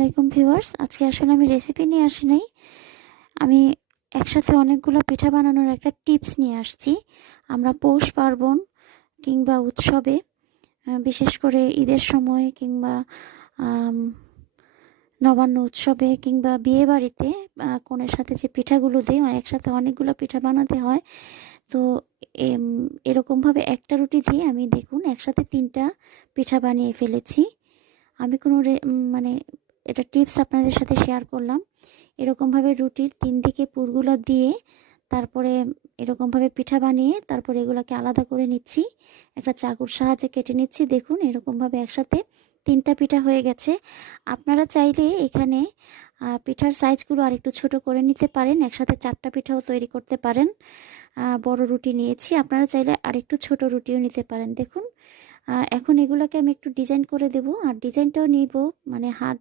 আলাইকুম ভিউয়ার্স, আজকে আসলে আমি রেসিপি নিয়ে আসি নাই। আমি একসাথে অনেকগুলো পিঠা বানানোর একটা টিপস নিয়ে আসছি। আমরা পৌষ পার্বণ কিংবা উৎসবে, বিশেষ করে ঈদের সময় কিংবা আম, নবান্ন উৎসবে কিংবা বিয়ে বাড়িতে কনের সাথে যে পিঠাগুলো দিই, একসাথে অনেকগুলো পিঠা বানাতে হয়। তো এরকমভাবে একটা রুটি দিয়ে আমি দেখুন একসাথে 3টা পিঠা বানিয়ে ফেলেছি। আমি কোনো মানে এটা টিপস আপনাদের সাথে শেয়ার করলাম। এরকমভাবে রুটির 3 দিকে পুরগুলো দিয়ে তারপরে এরকমভাবে পিঠা বানিয়ে তারপরে এগুলোকে আলাদা করে নিচ্ছি, একটা চাকুর সাহায্যে কেটে নিচ্ছি। দেখুন এরকমভাবে একসাথে 3টা পিঠা হয়ে গেছে। আপনারা চাইলে এখানে পিঠার সাইজগুলো আরেকটু ছোট করে নিতে পারেন, একসাথে 4টা পিঠাও তৈরি করতে পারেন। বড় রুটি নিয়েছি, আপনারা চাইলে আরেকটু ছোট রুটিও নিতে পারেন। দেখুন এখন এগুলোকে আমি একটু ডিজাইন করে দেব, আর ডিজাইনটাও নিব মানে হাত